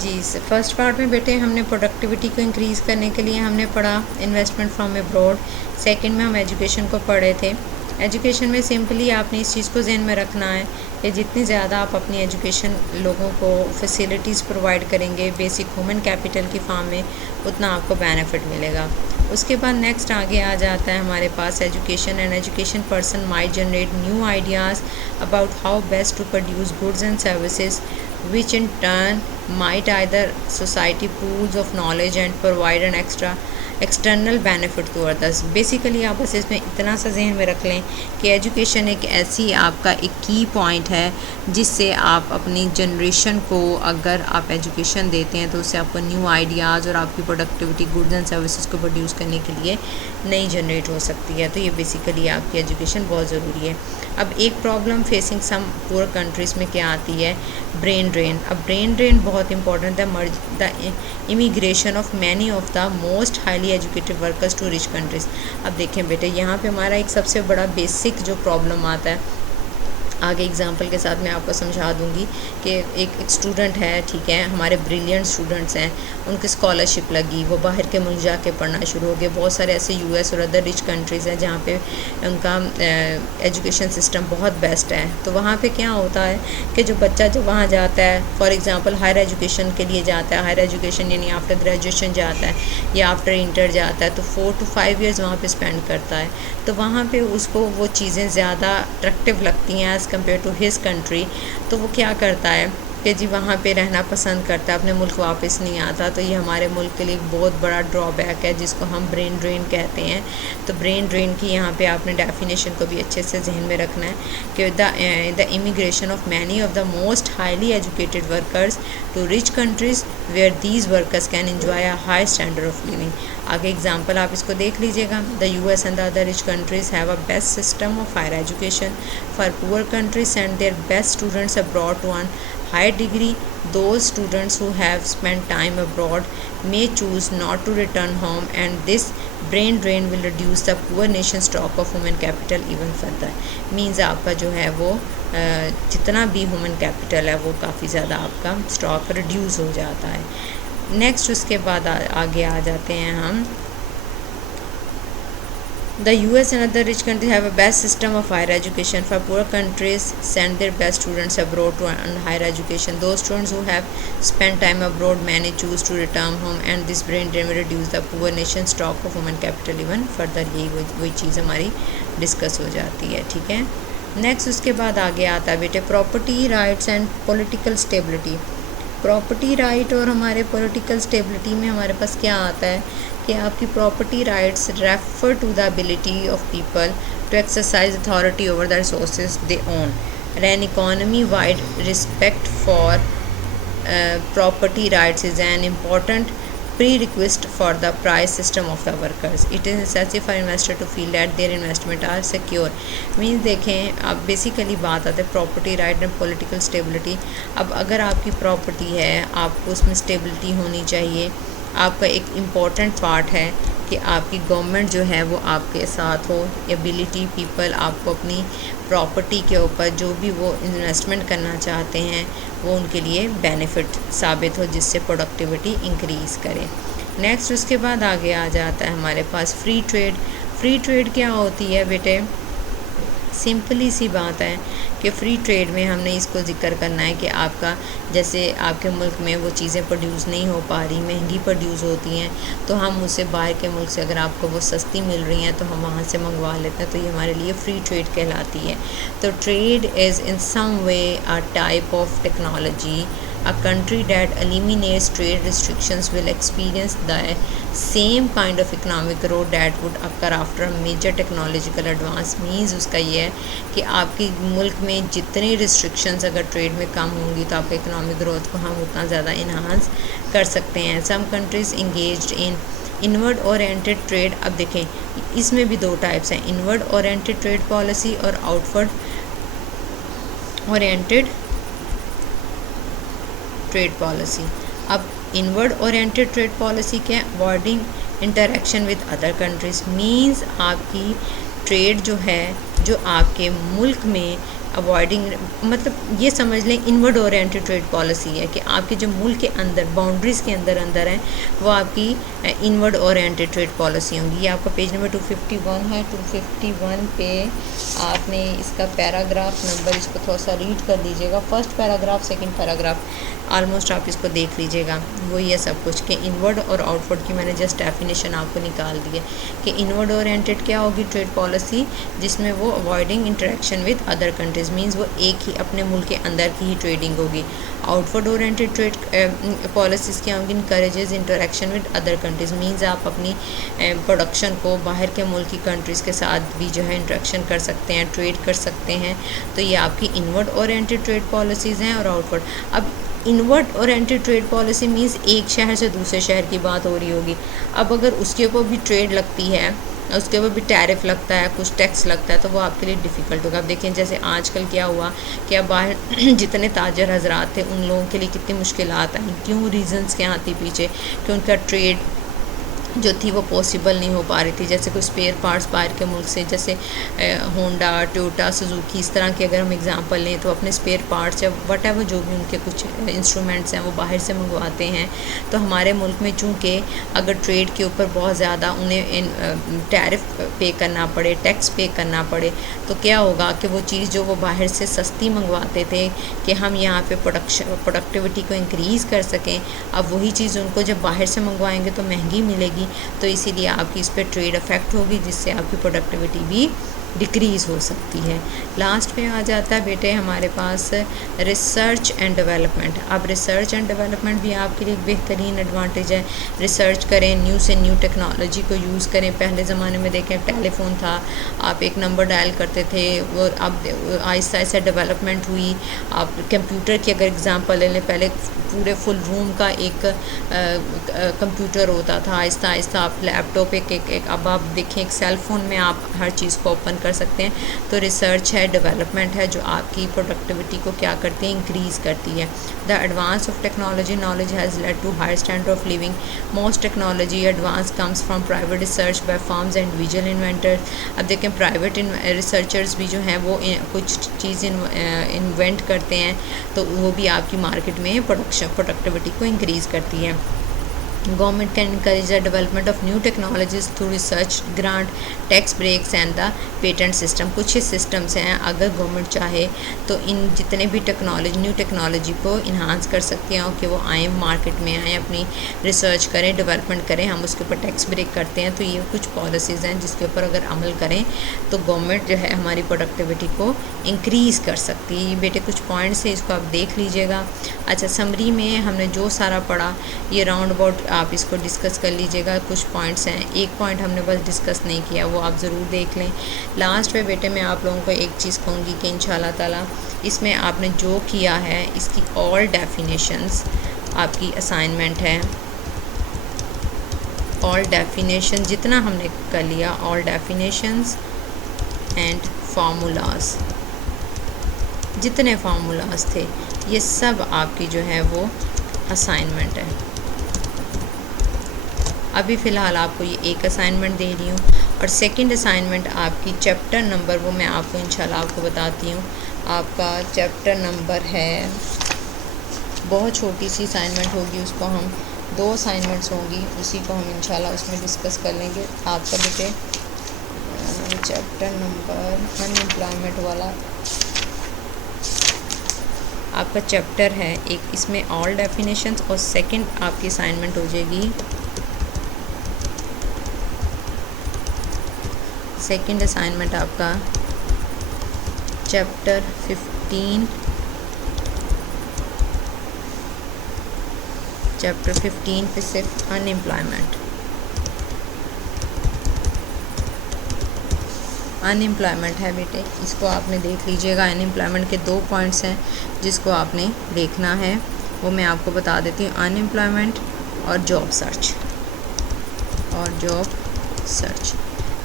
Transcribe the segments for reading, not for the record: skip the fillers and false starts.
جی first part میں بیٹے ہم نے پروڈکٹیوٹی کو انکریز کرنے کے لیے ہم نے پڑھا انویسٹمنٹ فرام ابراڈ. سیکنڈ میں ہم ایجوکیشن کو پڑھے تھے. ایجوکیشن میں سمپلی آپ نے اس چیز کو ذہن میں رکھنا ہے کہ جتنی زیادہ آپ اپنی ایجوکیشن لوگوں کو فیسیلیٹیز پرووائڈ کریں گے بیسک ہیومن کیپٹل کی فارم میں, اتنا آپ کو بینیفٹ ملے گا. اس کے بعد نیکسٹ آگے آ جاتا ہے ہمارے پاس education. And education person might generate new ideas about how best to produce goods and services which in turn might either society pools of knowledge and provide an external benefit to others. Basically آپ بس اس میں اتنا سا ذہن میں رکھ لیں کہ ایجوکیشن ایک ایسی آپ کا ایک کی پوائنٹ ہے جس سے آپ اپنی جنریشن کو, اگر آپ ایجوکیشن دیتے ہیں تو اس سے آپ کو نیو آئیڈیاز اور آپ کی پروڈکٹیوٹی گڈز اینڈ سروسز کو پروڈیوس کرنے کے لیے نئی جنریٹ ہو سکتی ہے. تو یہ بیسیکلی آپ کی ایجوکیشن بہت ضروری ہے. اب ایک problem facing some poor countries میں کیا آتی ہے, برین ڈرین. اب برین ڈرین بہت امپورٹنٹ ہے. The immigration of many of the most highly educated workers to rich countries. اب دیکھیں بیٹے یہاں پہ ہمارا ایک سب سے بڑا بیسک جو پرابلم آتا ہے, آگے اگزامپل کے ساتھ میں آپ کو سمجھا دوں گی کہ ایک اسٹوڈنٹ ہے, ٹھیک ہے, ہمارے بریلینٹ اسٹوڈنٹس ہیں, ان کی اسکالرشپ لگی, وہ باہر کے ملک جا کے پڑھنا شروع ہو گئے. بہت سارے ایسے یو ایس اور ادر ریچ کنٹریز ہیں جہاں پہ ان کا ایجوکیشن سسٹم بہت بیسٹ ہے. تو وہاں پہ کیا ہوتا ہے کہ جو بچہ جب وہاں جاتا ہے, فار ایگزامپل ہائر ایجوکیشن کے لیے جاتا ہے, ہائر ایجوکیشن یعنی آفٹر گریجویشن جاتا ہے یا آفٹر انٹر جاتا ہے, تو 4 to 5 years وہاں پہ اسپینڈ کرتا ہے. تو وہاں پہ اس کو وہ چیزیں زیادہ اٹریکٹیو لگتی ہیں as compare to his country. تو وہ کیا کرتا ہے کہ جی وہاں پہ رہنا پسند کرتا ہے, اپنے ملک واپس نہیں آتا. تو یہ ہمارے ملک کے لیے ایک بہت بڑا ڈرا بیک ہے جس کو ہم برین ڈرین کہتے ہیں. تو برین ڈرین کی یہاں پہ آپ نے ڈیفینیشن کو بھی اچھے سے ذہن میں رکھنا ہے کہ the immigration of many of the most highly educated workers to rich countries where these workers can enjoy a high standard of living. آگے اگزامپل آپ اس کو دیکھ لیجیے گا. The U S and the other rich countries have a best system of higher education for poor countries send their best students abroad to earn higher degree. Those students who have spent time abroad may choose not to return home, and this brain drain will reduce the poor nation's stock of human capital even further. Means آپ کا جو ہے وہ جتنا بھی human capital ہے وہ کافی زیادہ آپ کا اسٹاک ریڈیوس ہو جاتا ہے. نیکسٹ اس کے بعد آگے آ جاتے ہیں ہم. The US and other rich countries have a best system of higher education. For poor countries send their best students abroad to earn higher education. Those students who have spent time abroad many choose to return home, and this brain drain will reduce the poor nation's stock of human capital even further. یہ وہی چیز ہماری discuss ہو جاتی ہے, ٹھیک ہے. Next اس کے بعد آگے آتا ہے بیٹے property rights and political stability. Property right اور ہمارے پولیٹیکل اسٹیبلٹی میں ہمارے پاس کیا آتا ہے کہ آپ کی property rights refer to the ability of people to exercise authority over the resources they own. An economy wide respect for property rights is an important prerequisite for the price system of the workers. It is necessary for investor to feel that their investment are secure. Means دیکھیں اب basically بات آتا ہے property right and political stability. اب اگر آپ کی property ہے آپ کو اس میں اسٹیبلٹی ہونی چاہیے. آپ کا ایک امپورٹنٹ پارٹ ہے کہ آپ کی گورنمنٹ جو ہے وہ آپ کے ساتھ ہو. ایبیلٹی پیپل آپ کو اپنی پراپرٹی کے اوپر جو بھی وہ انویسٹمنٹ کرنا چاہتے ہیں وہ ان کے لیے بینیفٹ ثابت ہو جس سے پروڈکٹیوٹی انکریز کرے. نیکسٹ اس کے بعد آگے آ جاتا ہے ہمارے پاس فری ٹریڈ. فری ٹریڈ کیا ہوتی ہے بیٹے, سمپلی سی بات ہے کہ فری ٹریڈ میں ہم نے اس کو ذکر کرنا ہے کہ آپ کا جیسے آپ کے ملک میں وہ چیزیں پروڈیوس نہیں ہو پا رہی, مہنگی پروڈیوس ہوتی ہیں, تو ہم اسے باہر کے ملک سے اگر آپ کو وہ سستی مل رہی ہیں تو ہم وہاں سے منگوا لیتے ہیں. تو یہ ہمارے لیے فری ٹریڈ کہلاتی ہے. تو trait is in some way a type of technology. A country that eliminates trade restrictions will experience the same kind of economic growth that would occur after a major technological advance. Means اس کا یہ ہے کہ آپ کے ملک میں جتنے restrictions اگر trade میں کم ہوں گی تو آپ کے اکنامک گروتھ کو ہم اتنا زیادہ انہانس کر سکتے ہیں. Some countries engaged in inward oriented trade. اب دیکھیں اس میں بھی دو ٹائپس ہیں, inward oriented trade policy اور outward oriented ٹریڈ پالیسی. اب انورڈ اورینٹیڈ ٹریڈ پالیسی کیا ہے, avoiding interaction with other countries. Means آپ کی ٹریڈ جو ہے جو آپ کے ملک میں اوائڈنگ مطلب یہ سمجھ لیں انورڈ اورینٹڈ ٹریڈ پالیسی ہے کہ آپ کے جو ملک کے اندر باؤنڈریز کے اندر ہیں وہ آپ کی انورڈ اورینٹڈ ٹریڈ پالیسی ہوں گی. یہ آپ کا پیج نمبر 251 ہے. 251 پہ آپ نے اس کا پیراگراف نمبر اس کو تھوڑا سا ریڈ کر لیجیے گا. First paragraph second paragraph almost آپ اس کو دیکھ لیجیے گا. وہی ہے سب کچھ کہ انورڈ اور آؤٹ ورڈ کی میں نے جسٹ ڈیفینیشن آپ کو نکال دی ہے کہ انورڈ اورینٹڈ کیا ہوگی ٹریڈ پالیسی جس میں وہ avoiding interaction with other countries means وہ ایک ہی اپنے ملک کے اندر کی ہی ٹریڈنگ ہوگی. Outward oriented trade policies کیا ہوں گی؟ Encourages interaction with other countries means آپ اپنی پروڈکشن کو باہر کے ملک کی کنٹریز کے ساتھ بھی جو ہے انٹریکشن کر سکتے ہیں, ٹریڈ کر سکتے ہیں. تو یہ آپ کی انورڈ اورینٹڈ ٹریڈ پالیسیز ہیں. اور آؤٹ ورڈ, اب inward oriented trade policy means ایک شہر سے دوسرے شہر کی بات ہو رہی ہوگی. اب اگر اس کے اوپر بھی ٹریڈ لگتی ہے, اس کے اوپر بھی ٹیرف لگتا ہے, کچھ ٹیکس لگتا ہے, تو وہ آپ کے لیے ڈیفیکلٹ ہوگا. اب دیکھیں جیسے آج کل کیا ہوا کہ اب باہر جتنے تاجر حضرات تھے ان لوگوں کے لیے کتنی مشکلات آئیں. کیوں؟ ریزنس کیا آتی پیچھے کہ ان کا ٹریڈ جو تھی وہ پاسبل نہیں ہو پا رہی تھی. جیسے کوئی اسپیئر پارٹس باہر کے ملک سے, جیسے ہونڈا, ٹویوٹا, سوزوکی, اس طرح کی اگر ہم اگزامپل لیں تو اپنے اسپیئر پارٹس یا وٹ ایور جو بھی ان کے کچھ انسٹرومنٹس ہیں وہ باہر سے منگواتے ہیں. تو ہمارے ملک میں چونکہ اگر ٹریڈ کے اوپر بہت زیادہ انہیں ٹیرف پے کرنا پڑے, ٹیکس پے کرنا پڑے, تو کیا ہوگا کہ وہ چیز جو وہ باہر سے سستی منگواتے تھے کہ ہم یہاں پہ پروڈکٹیوٹی کو انکریز کر سکیں, اب وہی چیز ان کو جب باہر سے منگوائیں گے تو مہنگی ملے گی. تو اسی لیے آپ کی اس پہ ٹریڈ افیکٹ ہوگی جس سے آپ کی پروڈکٹیوٹی بھی ڈکریز ہو سکتی ہے. لاسٹ پہ آ جاتا ہے بیٹے ہمارے پاس ریسرچ اینڈ ڈیولپمنٹ. اب ریسرچ اینڈ ڈیولپمنٹ بھی آپ کے لیے ایک بہترین ایڈوانٹیج ہے. ریسرچ کریں, نیو سے نیو ٹیکنالوجی کو یوز کریں. پہلے زمانے میں دیکھیں ٹیلی فون تھا, آپ ایک نمبر ڈائل کرتے تھے, اور اب آہستہ آہستہ ڈیولپمنٹ ہوئی. آپ کمپیوٹر کی اگر اگزامپل لے لیں, پہلے پورے فل روم کا ایک کمپیوٹر ہوتا تھا. آہستہ آہستہ آپ لیپ ٹاپ ایک اب آپ دیکھیں ایک سیل فون میں آپ ہر چیز کو اوپن کر سکتے ہیں. تو ریسرچ ہے, ڈیولپمنٹ ہے, جو آپ کی پروڈکٹیوٹی کو کیا کرتی ہے, انکریز کرتی ہے. The advance of technology knowledge has led to higher standard of living. Most technology advance comes from private research by firms and individual inventors. اب دیکھیں پرائیویٹ ریسرچرز بھی جو ہیں وہ کچھ چیز انوینٹ کرتے ہیں, تو وہ بھی آپ کی مارکیٹ میں پروڈکٹیوٹی کو انکریز کرتی ہے. Government can encourage the development of new technologies through research, grant, tax breaks and the patent system. کچھ سسٹمس ہیں اگر گورنمنٹ چاہے تو ان جتنے بھی نیو ٹیکنالوجی کو انہانس کر سکتے ہیں کہ وہ آئیں مارکیٹ میں آئیں, اپنی ریسرچ کریں, ڈیولپمنٹ کریں. ہم اس کے اوپر ٹیکس بریک کرتے ہیں. تو یہ کچھ پالیسیز ہیں جس کے اوپر اگر عمل کریں تو گورنمنٹ جو ہے ہماری پروڈکٹیوٹی کو انکریز کر سکتی ہے. یہ بیٹے کچھ پوائنٹس ہیں, اس کو آپ دیکھ لیجیے گا. اچھا, سمری میں ہم نے جو سارا پڑھا یہ راؤنڈ اباؤٹ آپ اس کو ڈسکس کر لیجیے گا. کچھ پوائنٹس ہیں, ایک پوائنٹ ہم نے بس ڈسکس نہیں کیا, وہ آپ ضرور دیکھ لیں. لاسٹ پہ بیٹے میں آپ لوگوں کو ایک چیز کہوں گی کہ انشاءاللہ تعالیٰ اس میں آپ نے جو کیا ہے اس کی آل ڈیفینیشنز آپ کی اسائنمنٹ ہے. آل ڈیفینیشن جتنا ہم نے کر لیا, آل ڈیفینیشنز اینڈ فارمولاز, جتنے فارمولاز تھے یہ سب آپ کی جو ہے وہ اسائنمنٹ ہے. ابھی فی الحال آپ کو یہ ایک اسائنمنٹ دے رہی ہوں, اور سیکنڈ اسائنمنٹ آپ کی چیپٹر نمبر وہ میں آپ کو انشاءاللہ آپ کو بتاتی ہوں. آپ کا چیپٹر نمبر ہے, بہت چھوٹی سی اسائنمنٹ ہوگی, اس کو ہم 2 اسائنمنٹس ہوں گی, اسی کو ہم انشاءاللہ اس میں ڈسکس کر لیں گے. آپ کا بیٹے چیپٹر نمبر ان امپلائمنٹ والا آپ کا چیپٹر ہے ایک, اس میں آل ڈیفینیشنز, اور سیکنڈ آپ کی اسائنمنٹ ہو جائے گی, سیکنڈ اسائنمنٹ آپ کا چیپٹر 15 پہ صرف ان امپلائمنٹ. ان امپلائمنٹ ہے بیٹے, اس کو آپ نے دیکھ لیجئے گا. ان امپلائمنٹ کے 2 پوائنٹس ہیں جس کو آپ نے دیکھنا ہے, وہ میں آپ کو بتا دیتی ہوں. ان امپلائمنٹ اور جاب سرچ,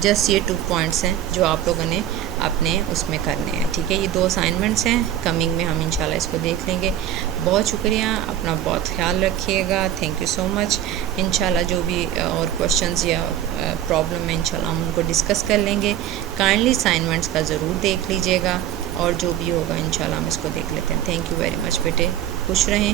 جسٹ یہ 2 پوائنٹس ہیں جو آپ لوگوں نے اپنے اس میں کرنے ہیں. ٹھیک ہے, یہ 2 اسائنمنٹس ہیں, کمنگ میں ہم انشاءاللہ اس کو دیکھ لیں گے. بہت شکریہ, اپنا بہت خیال رکھیے گا. تھینک یو سو مچ. انشاءاللہ جو بھی اور کوشچنز یا پرابلم ہے انشاءاللہ ہم ان کو ڈسکس کر لیں گے. کائنڈلی اسائنمنٹس کا ضرور دیکھ لیجیے گا. اور جو بھی ہوگا انشاءاللہ ہم اس کو دیکھ لیتے ہیں. تھینک یو ویری مچ بیٹے، خوش رہیں.